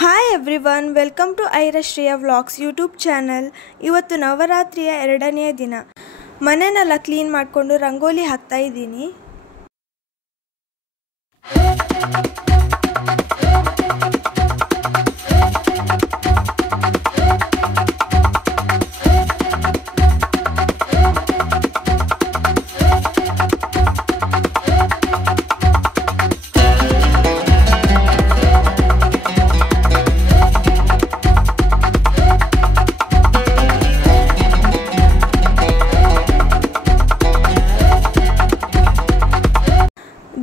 Hi everyone, welcome to ಐರಶ್ರೀಯ vlogs YouTube channel. ಇವತ್ತು ನವರಾತ್ರಿಯ 2ನೇ ದಿನ. ಮನೆಯನ್ನೆಲ್ಲ ಕ್ಲೀನ್ ಮಾಡಿಕೊಂಡು ರಂಗೋಲಿ ಹಾಕ್ತಾ ಇದ್ದೀನಿ.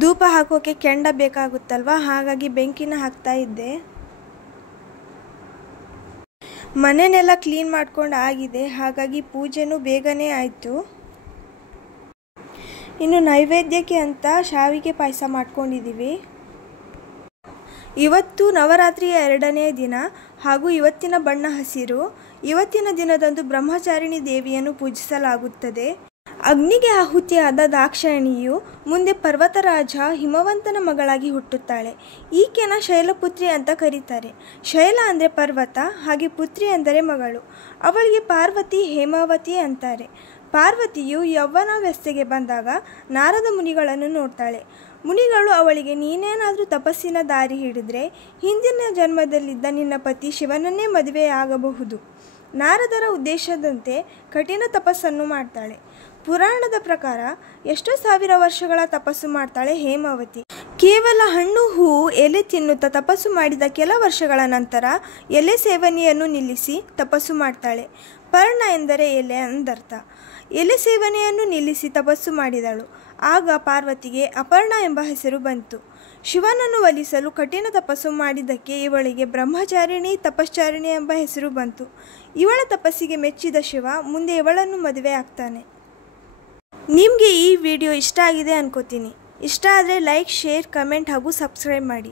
ಧೂಪ ಹಾಕೋಕೆ ಕೆಂಡ ಬೇಕಾಗುತ್ತಲ್ವ, ಹಾಗಾಗಿ ಬೆಂಕಿನ ಹಾಕ್ತಾ ಇದ್ದೆ. ಮನೆಯನ್ನೆಲ್ಲ ಕ್ಲೀನ್ ಮಾಡ್ಕೊಂಡು ಆಗಿದೆ, ಹಾಗಾಗಿ ಪೂಜೆನೂ ಬೇಗನೆ ಆಯಿತು. ಇನ್ನು ನೈವೇದ್ಯಕ್ಕೆ ಅಂತ ಶಾವಿಗೆ ಪಾಯಸ ಮಾಡ್ಕೊಂಡಿದ್ದೀವಿ. ಇವತ್ತು ನವರಾತ್ರಿಯ 2ನೇ ದಿನ ಹಾಗೂ ಇವತ್ತಿನ ಬಣ್ಣ ಹಸಿರು. ಇವತ್ತಿನ ದಿನದಂದು ಬ್ರಹ್ಮಚಾರಿಣಿ ದೇವಿಯನ್ನು ಪೂಜಿಸಲಾಗುತ್ತದೆ. ಅಗ್ನಿಗೆ ಆಹುತಿಯಾದ ದಾಕ್ಷಾಯಿಣಿಯು ಮುಂದೆ ಪರ್ವತರಾಜ ಹಿಮವಂತನ ಮಗಳಾಗಿ ಹುಟ್ಟುತ್ತಾಳೆ. ಈಕೆನ ಶೈಲಪುತ್ರಿ ಅಂತ ಕರೀತಾರೆ. ಶೈಲ ಅಂದರೆ ಪರ್ವತ, ಹಾಗೆ ಪುತ್ರಿ ಅಂದರೆ ಮಗಳು. ಅವಳಿಗೆ ಪಾರ್ವತಿ, ಹೇಮಾವತಿ ಅಂತಾರೆ. ಪಾರ್ವತಿಯು ಯೌವನಾವಸ್ಥೆಗೆ ಬಂದಾಗ ನಾರದ ಮುನಿಗಳನ್ನು ನೋಡ್ತಾಳೆ. ಮುನಿಗಳು ಅವಳಿಗೆ, ನೀನೇನಾದರೂ ತಪಸ್ಸಿನ ದಾರಿ ಹಿಡಿದ್ರೆ ಹಿಂದಿನ ಜನ್ಮದಲ್ಲಿದ್ದ ನಿನ್ನ ಪತಿ ಶಿವನನ್ನೇ ಮದುವೆಯಾಗಬಹುದು. ನಾರದರ ಉದ್ದೇಶದಂತೆ ಕಠಿಣ ತಪಸ್ಸನ್ನು ಮಾಡ್ತಾಳೆ. ಪುರಾಣದ ಪ್ರಕಾರ ಎಷ್ಟೋ ಸಾವಿರ ವರ್ಷಗಳ ತಪಸ್ಸು ಮಾಡ್ತಾಳೆ ಹೇಮಾವತಿ. ಕೇವಲ ಹಣ್ಣು, ಹೂವು, ಎಲೆ ತಿನ್ನುತ್ತಾ ತಪಸ್ಸು ಮಾಡಿದ ಕೆಲ ವರ್ಷಗಳ ನಂತರ ಎಲೆ ಸೇವನೆಯನ್ನು ನಿಲ್ಲಿಸಿ ತಪಸ್ಸು ಮಾಡ್ತಾಳೆ. ಪರ್ಣ ಎಂದರೆ ಎಲೆ ಎಂದರ್ಥ. ಎಲೆ ಸೇವನೆಯನ್ನು ನಿಲ್ಲಿಸಿ ತಪಸ್ಸು ಮಾಡಿದಳು. ಆಗ ಪಾರ್ವತಿಗೆ ಅಪರ್ಣ ಎಂಬ ಹೆಸರು ಬಂತು. ಶಿವನನ್ನು ಒಲಿಸಲು ಕಠಿಣ ತಪಸ್ಸು ಮಾಡಿದ್ದಕ್ಕೆ ಇವಳಿಗೆ ಬ್ರಹ್ಮಚಾರಿಣಿ, ತಪಶ್ಚಾರಿಣಿ ಎಂಬ ಹೆಸರು ಬಂತು. ಇವಳ ತಪಸ್ಸಿಗೆ ಮೆಚ್ಚಿದ ಶಿವ ಮುಂದೆ ಇವಳನ್ನು ಮದುವೆ ಆಗ್ತಾನೆ. ನಿಮಗೆ ಈ ವಿಡಿಯೋ ಇಷ್ಟ ಆಗಿದೆ ಅನ್ಕೋತೀನಿ. ಇಷ್ಟ ಆದರೆ ಲೈಕ್, ಶೇರ್, ಕಮೆಂಟ್ ಹಾಗೂ ಸಬ್ಸ್ಕ್ರೈಬ್ ಮಾಡಿ.